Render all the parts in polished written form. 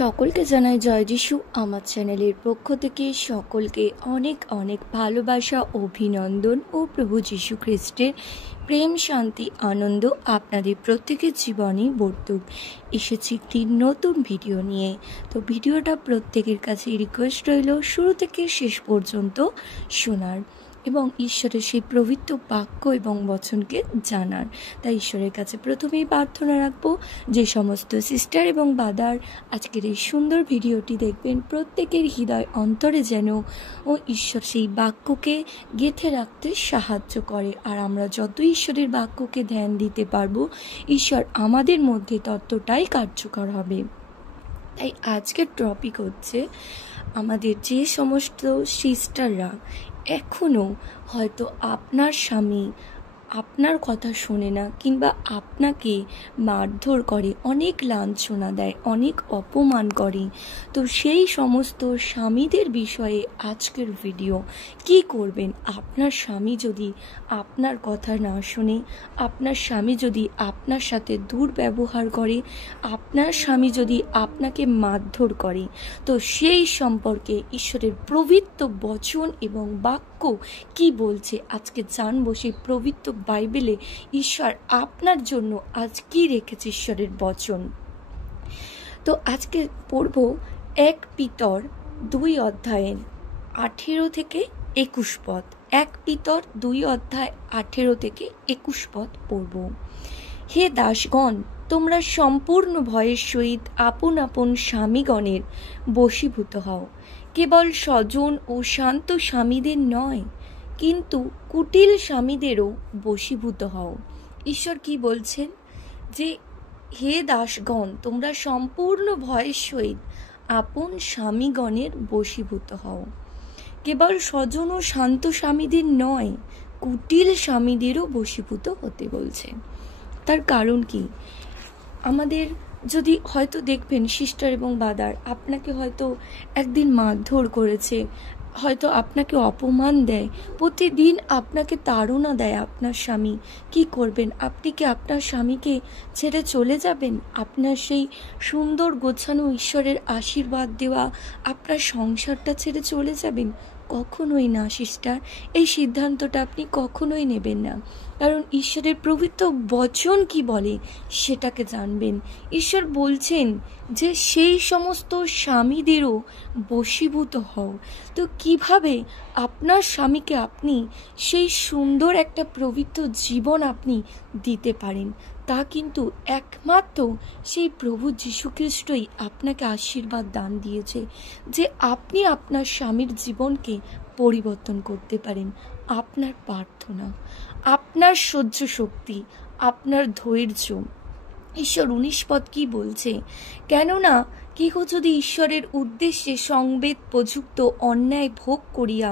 সকলকে জানাই জয় যিশু। আমার চ্যানেলের পক্ষ থেকে সকলকে অনেক অনেক ভালোবাসা, অভিনন্দন ও প্রভু যীশু খ্রিস্টের প্রেম, শান্তি, আনন্দ আপনাদের প্রত্যেকের জীবনে বর্তুক। এসেছি একটি নতুন ভিডিও নিয়ে। তো ভিডিওটা প্রত্যেকের কাছে রিকোয়েস্ট রইল শুরু থেকে শেষ পর্যন্ত শোনার এবং ঈশ্বরের সেই পবিত্র বাক্য এবং বচনকে জানার। তাই ঈশ্বরের কাছে প্রথমেই প্রার্থনা রাখবো যে সমস্ত সিস্টার এবং ব্রাদার আজকের এই সুন্দর ভিডিওটি দেখবেন, প্রত্যেকের হৃদয় অন্তরে যেন ঈশ্বর সেই বাক্যকে গেঁথে রাখতে সাহায্য করে। আর আমরা যত ঈশ্বরের বাক্যকে ধ্যান দিতে পারবো, ঈশ্বর আমাদের মধ্যে ততটাই কার্যকর হবে। তাই আজকের টপিক হচ্ছে আমাদের যে সমস্ত সিস্টাররা এখনও হয়তো আপনার স্বামী আপনার কথা শোনে না, কিংবা আপনাকে মারধর করে, অনেক লাঞ্ছনা দেয়, অনেক অপমান করে, তো সেই সমস্ত স্বামীদের বিষয়ে আজকের ভিডিও। কি করবেন আপনার স্বামী যদি আপনার কথা না শোনে, আপনার স্বামী যদি আপনার সাথে দুর্ব্যবহার করে, আপনার স্বামী যদি আপনাকে মারধর করে, তো সেই সম্পর্কে ঈশ্বরের পবিত্র বচন এবং বাক্য কি বলছে আজকে জানবো। সেই পবিত্র বাইবেলে ঈশ্বর আপনার জন্য আজ কি রেখেছে ঈশ্বরের বচন। তো আজকে পড়ব 1 পিতর 2 অধ্যায়ের 18 থেকে 21 পদ। 1 পিতর 2 অধ্যায় 18 থেকে 21 পদ পড়ব। হে দাসগণ, তোমরা সম্পূর্ণ ভয়ের সহিত আপন আপন স্বামীগণের বশীভূত হও, কেবল স্বজন ও শান্ত স্বামীদের নয়, কিন্তু কুটিল স্বামীদেরও বশীভূত হও। ঈশ্বর কি বলছেন? যে হে দাসগণ, তোমরা সম্পূর্ণ ভয়ের সহিত আপন স্বামীগণের বশীভূত হও, কেবল স্বজন ও শান্ত স্বামীদের নয়, কুটিল স্বামীদেরও বশীভূত হতে বলছে। তার কারণ কি? আমাদের যদি হয়তো দেখবেন সিস্টার এবং ব্রাদার আপনাকে হয়তো একদিন মারধর করেছে, হয়তো আপনাকে অপমান দেয়, প্রতিদিন আপনাকে তাড়না দেয় আপনার স্বামী, কি করবেন? আপনি কি আপনার স্বামীকে ছেড়ে চলে যাবেন? আপনার সেই সুন্দর গোছানো ঈশ্বরের আশীর্বাদ দেওয়া আপনার সংসারটা ছেড়ে চলে যাবেন? কখনোই না সিস্টার, এই সিদ্ধান্তটা আপনি কখনোই নেবেন না। কারণ ঈশ্বরের পবিত্র বচন কি বলে সেটাকে জানবেন। ঈশ্বর বলছেন যে সেই সমস্ত স্বামীদেরও বশীভূত হও। তো কিভাবে আপনার স্বামীকে আপনি সেই সুন্দর একটা পবিত্র জীবন আপনি দিতে পারেন, তা কিন্তু একমাত্র সেই প্রভু যীশু খ্রিস্টই আপনাকে আশীর্বাদ দান দিয়েছে, যে আপনি আপনার স্বামীর জীবনকে পরিবর্তন করতে পারেন। আপনার প্রার্থনা, আপনার সহ্য শক্তি, আপনার ধৈর্য। ঈশ্বর 19 পদ কি বলছে? কেননা কেহ যদি ঈশ্বরের উদ্দেশ্যে সংবেদ প্রযুক্ত অন্যায় ভোগ করিয়া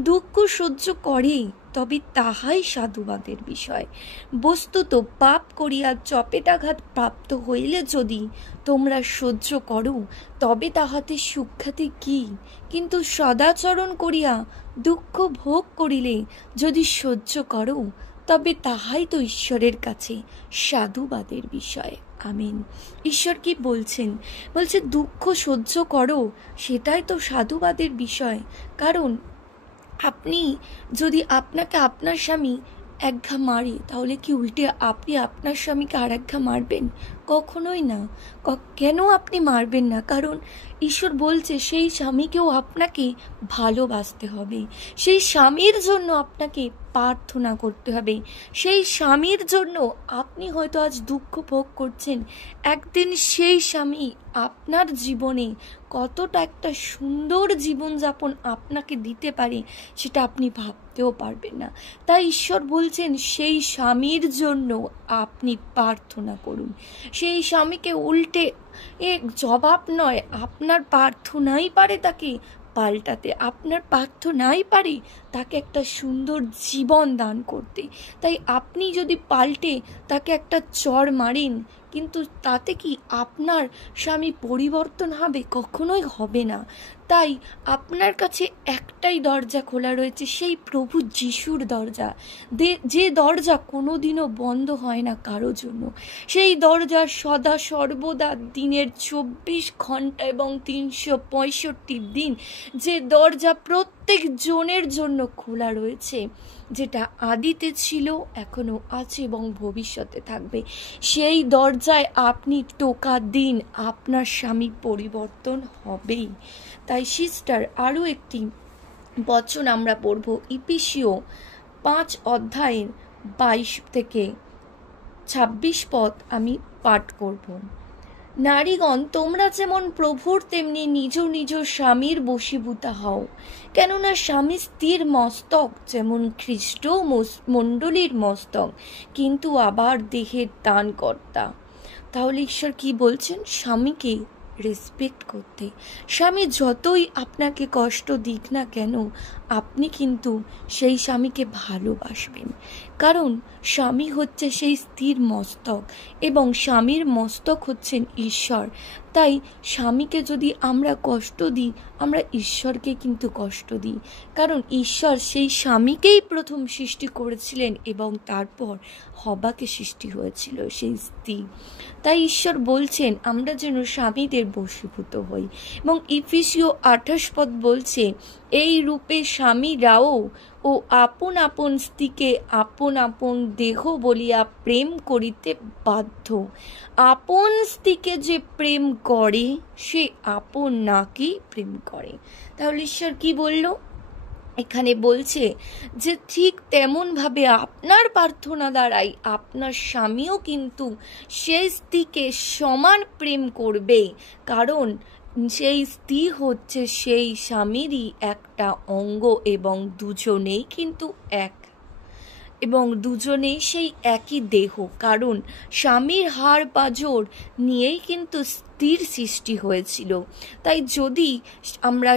দুঃখ সহ্য করে, তবে তাহাই সাধুবাদের বিষয়। বস্তুত পাপ করিয়া চপেটাঘাত প্রাপ্ত হইলে যদি তোমরা সহ্য করো, তবে তাহাতে সুখ্যাতি কি? কিন্তু সদাচরণ করিয়া দুঃখ ভোগ করিলে যদি সহ্য করো, তবে তাহাই তো ঈশ্বরের কাছে সাধুবাদের বিষয়। আমিন। ঈশ্বর কি বলছেন? বলছে দুঃখ সহ্য করো, সেটাই তো সাধুবাদের বিষয়। কারণ আপনি যদি আপনাকে আপনার স্বামী একঘা মারে, তাহলে কি উল্টে আপনি আপনার স্বামীকে আর একঘা মারবেন? কখনোই না। কেন আপনি মারবেন না? কারণ ঈশ্বর বলছে সেই স্বামীকেও আপনাকে ভালোবাসতে হবে, সেই স্বামীর জন্য আপনাকে প্রার্থনা করতে হবে, সেই স্বামীর জন্য আপনি হয়তো আজ দুঃখ ভোগ করছেন, একদিন সেই স্বামী আপনার জীবনে কতটা একটা সুন্দর জীবনযাপন আপনাকে দিতে পারে সেটা আপনি ভাবতেও পারবেন না। তাই ঈশ্বর বলছেন সেই স্বামীর জন্য আপনি প্রার্থনা করুন। সেই স্বামীকে উল্টে জবাব নয়, আপনার প্রার্থনাই পারে তাকে পাল্টাতে, আপনার প্রার্থনাই পারে তাকে একটা সুন্দর জীবন দান করতে। তাই আপনি যদি পাল্টে তাকে একটা চড় মারেন, কিন্তু তাতে কি আপনার স্বামী পরিবর্তন হবে? কখনোই হবে না। তাই আপনার কাছে একটাই দরজা খোলা রয়েছে, সেই প্রভু যিশুর দরজা, যে দরজা কোনোদিনও বন্ধ হয় না কারো জন্য। সেই দরজা সদা সর্বদা দিনের 24 ঘন্টা এবং 365 দিন যে দরজা প্রত্যেক জনের জন্য খোলা রয়েছে, যেটা আদিতে ছিল, এখনো আছে এবং ভবিষ্যতে থাকবে। সেই দরজায় আপনি টোকা দিন, আপনার স্বামী পরিবর্তন হবেই। তাই সিস্টার, আরও একটি বচন আমরা পড়ব, ইফিসীয় 5 অধ্যায়ের 22 থেকে 26 পদ আমি পাঠ করব। নারীগণ, তোমরা যেমন প্রভুর তেমনি নিজ নিজ স্বামীর বশীভূতা হও, কেননা স্বামী স্ত্রীর মস্তক, যেমন খ্রিস্ট মণ্ডলীর মস্তক, কিন্তু আবার দেহের দানকর্তা। তাহলে ঈশ্বর কি বলছেন? স্বামীকে রেসপেক্ট করতে। স্বামী যতই আপনাকে কষ্ট দিক না কেন, আপনি কিন্তু সেই স্বামীকে ভালোবাসবেন, কারণ স্বামী হচ্ছে সেই স্ত্রীর মস্তক এবং স্বামীর মস্তক হচ্ছেন ঈশ্বর। তাই স্বামীকে যদি আমরা কষ্ট দিই, আমরা ঈশ্বরকে কিন্তু কষ্ট দিই, কারণ ঈশ্বর সেই স্বামীকেই প্রথম সৃষ্টি করেছিলেন এবং তারপর হবাকে সৃষ্টি হয়েছিল সেই স্ত্রী। তাই ঈশ্বর বলছেন আমরা যেন স্বামীদের বশীভূত হই। এবং ইফিসীয় 28 পদ বলছে, এই রূপে স্বামীরাও ও আপন আপন স্ত্রীকে আপন আপন দেহ বলিয়া প্রেম করিতে বাধ্য। আপন স্ত্রীকে যে প্রেম করে, সে আপন নাকেই প্রেম করে। তাহলে ঈশ্বর কি বলল? এখানে বলছে যে ঠিক তেমনভাবে আপনার প্রার্থনা দ্বারাই আপনার স্বামীও কিন্তু সেই স্ত্রীকে সমান প্রেম করবে, কারণ সেই স্ত্রী হচ্ছে সেই স্বামীরই একটা অঙ্গ এবং দুজনেই কিন্তু এক, এবং দুজনেই সেই একই দেহ, কারণ স্বামীর হাড় পাঁজর নিয়েই কিন্তু স্ত্রীর সৃষ্টি হয়েছিল। তাই যদি আমরা,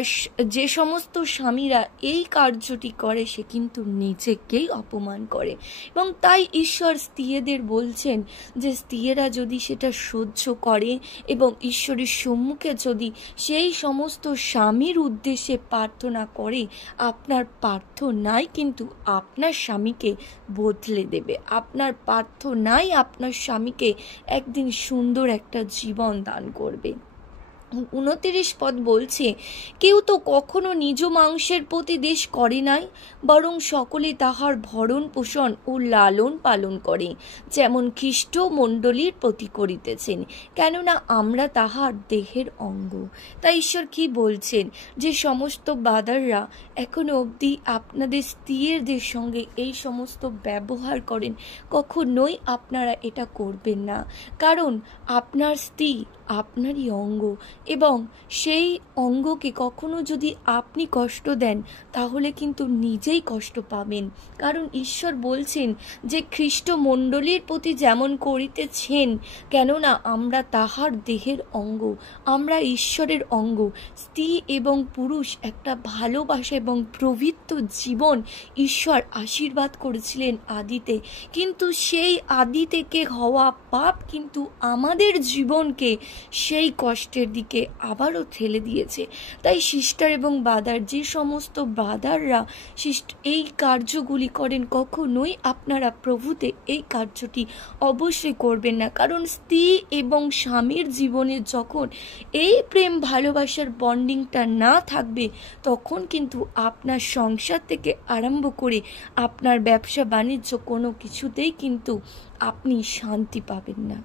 যে সমস্ত স্বামীরা এই কার্যটি করে, সে কিন্তু নিজেকেই অপমান করে। এবং তাই ঈশ্বর স্ত্রীদের বলছেন যে স্ত্রীরা যদি সেটা সহ্য করে এবং ঈশ্বরের সম্মুখে যদি সেই সমস্ত স্বামীর উদ্দেশ্যে প্রার্থনা করে, আপনার প্রার্থনাই কিন্তু আপনার স্বামীকে বদলে দেবে। আপনার প্রার্থনাই আপনার স্বামীকে একদিন সুন্দর একটা জীবন দান করবে। 29 পদ বলছে, কেউ তো কখনো নিজ মাংসের প্রতি দেশ করে নাই, বরং সকলে তাহার ভরণ পোষণ ও লালন পালন করে, যেমন খ্রিস্ট মণ্ডলীর প্রতি করিতেছেন, কেননা আমরা তাহার দেহের অঙ্গ। তাই ঈশ্বর কি বলছেন? যে সমস্ত বাদাররা এখনো অবধি আপনাদের স্ত্রীদের সঙ্গে এই সমস্ত ব্যবহার করেন, কখনোই আপনারা এটা করবেন না, কারণ আপনার স্ত্রী আপনারই অঙ্গ, এবং সেই অঙ্গকে কখনো যদি আপনি কষ্ট দেন, তাহলে কিন্তু নিজেই কষ্ট পাবেন। কারণ ঈশ্বর বলছেন যে খ্রিস্ট মণ্ডলীর প্রতি যেমন করিতেছেন, কেননা আমরা তাহার দেহের অঙ্গ, আমরা ঈশ্বরের অঙ্গ। স্ত্রী এবং পুরুষ একটা ভালোবাসা এবং পবিত্র জীবন ঈশ্বর আশীর্বাদ করেছিলেন আদিতে, কিন্তু সেই আদি থেকে হওয়া পাপ কিন্তু আমাদের জীবনকে সেই কষ্টের দিকে আবারও ঠেলে দিয়েছে। তাই সিস্টার এবং ব্রাদার, যে সমস্ত ব্রাদাররা এই কার্যগুলি করেন, কখনোই আপনারা প্রভুতে এই কার্যটি অবশ্যই করবেন না, কারণ স্ত্রী এবং স্বামীর জীবনে যখন এই প্রেম ভালোবাসার বন্ডিংটা না থাকবে, তখন কিন্তু আপনার সংসার থেকে আরম্ভ করে আপনার ব্যবসা বাণিজ্য কোনো কিছুতেই কিন্তু আপনি শান্তি পাবেন না।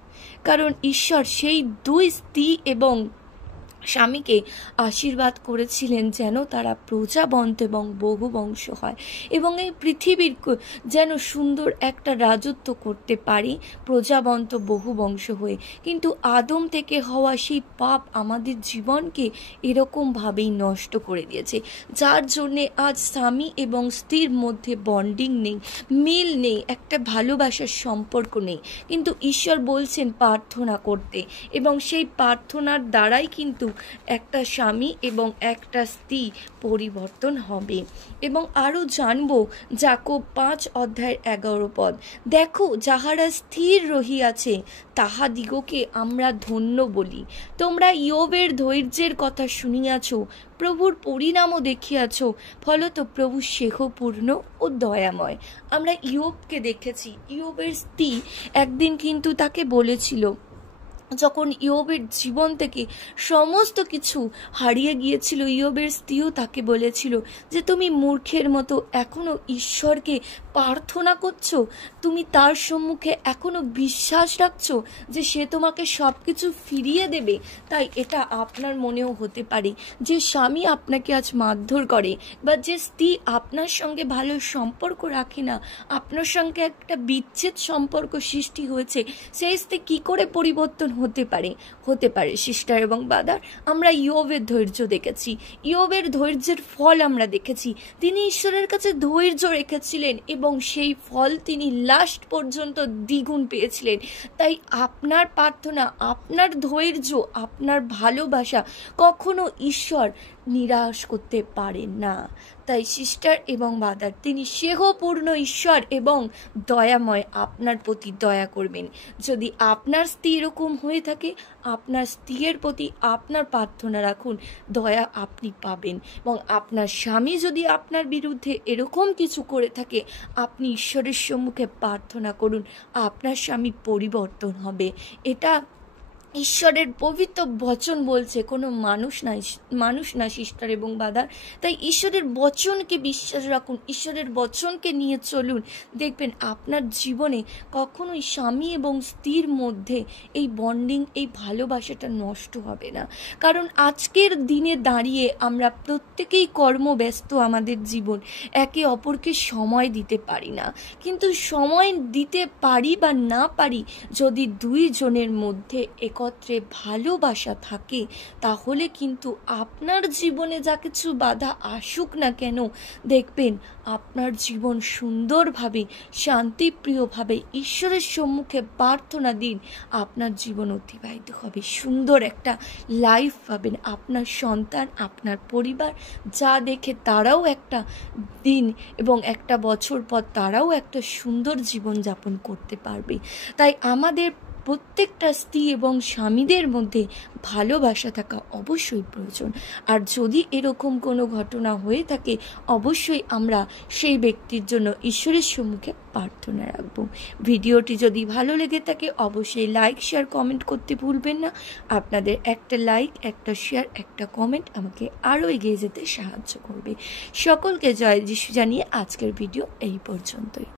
কারণ ঈশ্বর সেই দুই স্ত্রী এবং স্বামীকে আশীর্বাদ করেছিলেন যেন তারা প্রজাবন্ত এবং বহু বংশ হয়, এবং এই পৃথিবীর যেন সুন্দর একটা রাজত্ব করতে পারি প্রজাবন্ত বহু বংশ হয়ে। কিন্তু আদম থেকে হওয়া সেই পাপ আমাদের জীবনকে এরকমভাবেই নষ্ট করে দিয়েছে, যার জন্যে আজ স্বামী এবং স্ত্রীর মধ্যে বন্ডিং নেই, মিল নেই, একটা ভালোবাসার সম্পর্ক নেই। কিন্তু ঈশ্বর বলছেন প্রার্থনা করতে, এবং সেই প্রার্থনার দ্বারাই কিন্তু একটা স্বামী এবং একটা স্ত্রী পরিবর্তন হবে। এবং আরও জানবো যাকোব 5:11 দেখো যাহারা স্থির রহিয়াছে তাহাদিগকে আমরা ধন্য বলি। তোমরা ইয়োবের ধৈর্যের কথা শুনিয়াছ, প্রভুর পরিণামও দেখিয়াছ, ফলত প্রভু স্নেহপূর্ণ ও দয়াময়। আমরা ইয়োবকে দেখেছি, ইয়োবের স্ত্রী একদিন কিন্তু তাকে বলেছিল, যখন ইয়োবের জীবন থেকে সমস্ত কিছু হারিয়ে গিয়েছিল, ইয়োবের স্ত্রীও তাকে বলেছিল যে তুমি মূর্খের মতো এখনো ঈশ্বরকে প্রার্থনা করছো, তুমি তার সম্মুখে এখনো বিশ্বাস রাখছো যে সে তোমাকে সব কিছু ফিরিয়ে দেবে। তাই এটা আপনার মনেও হতে পারে যে স্বামী আপনাকে আজ মারধর করে বা যে স্ত্রী আপনার সঙ্গে ভালো সম্পর্ক রাখে না, আপনার সঙ্গে একটা বিচ্ছেদ সম্পর্ক সৃষ্টি হয়েছে, সেই স্ত্রী কী করে পরিবর্তন হতে পারে সিস্টার এবং ব্রাদার। আমরা ইয়োবের ধৈর্য দেখেছি, ইয়োবের ধৈর্যের ফল আমরা দেখেছি। তিনি ঈশ্বরের কাছে ধৈর্য রেখেছিলেন এবং সেই ফল তিনি লাস্ট পর্যন্ত দ্বিগুণ পেয়েছিলেন। তাই আপনার প্রার্থনা, আপনার ধৈর্য, আপনার ভালোবাসা কখনো ঈশ্বর নিরাশ করতে পারেন না। তাই সিস্টার এবং ব্রাদার, তিনি স্নেহপূর্ণ ঈশ্বর এবং দয়াময়, আপনার প্রতি দয়া করবেন। যদি আপনার স্ত্রী এরকম হয়ে থাকে, আপনার স্ত্রীর প্রতি আপনার প্রার্থনা রাখুন, দয়া আপনি পাবেন। এবং আপনার স্বামী যদি আপনার বিরুদ্ধে এরকম কিছু করে থাকে, আপনি ঈশ্বরের সম্মুখে প্রার্থনা করুন, আপনার স্বামী পরিবর্তন হবে। এটা ঈশ্বরের পবিত্র বচন বলছে, কোনো মানুষ না সিস্টার এবং ব্রাদার। তাই ঈশ্বরের বচনকে বিশ্বাস রাখুন, ঈশ্বরের বচনকে নিয়ে চলুন, দেখবেন আপনার জীবনে কখনোই স্বামী এবং স্ত্রীর মধ্যে এই বন্ডিং, এই ভালোবাসাটা নষ্ট হবে না। কারণ আজকের দিনে দাঁড়িয়ে আমরা প্রত্যেকেই কর্মব্যস্ত, আমাদের জীবন, একে অপরকে সময় দিতে পারি না। কিন্তু সময় দিতে পারি বা না পারি, যদি দুইজনের মধ্যে একত্রে ভালোবাসা থাকে, তাহলে কিন্তু আপনার জীবনে যা কিছু বাধা আসুক না কেন, দেখবেন আপনার জীবন সুন্দরভাবে, শান্তিপ্রিয়ভাবে ঈশ্বরের সম্মুখে প্রার্থনা দিন আপনার জীবন অতিবাহিত হবে, সুন্দর একটা লাইফ পাবেন। আপনার সন্তান, আপনার পরিবার যা দেখে তারাও একটা দিন এবং একটা বছর পর তারাও একটা সুন্দর জীবনযাপন করতে পারবে। তাই আমাদের প্রত্যেকটা স্ত্রী এবং স্বামীদের মধ্যে ভালোবাসা থাকা অবশ্যই প্রয়োজন। আর যদি এরকম কোনো ঘটনা হয়ে থাকে, অবশ্যই আমরা সেই ব্যক্তির জন্য ঈশ্বরের সম্মুখে প্রার্থনা রাখব। ভিডিওটি যদি ভালো লেগে থাকে, অবশ্যই লাইক, শেয়ার, কমেন্ট করতে ভুলবেন না। আপনাদের একটা লাইক, একটা শেয়ার, একটা কমেন্ট আমাকে আরও এগিয়ে যেতে সাহায্য করবে। সকলকে জয় যিশু জানিয়ে আজকের ভিডিও এই পর্যন্তই।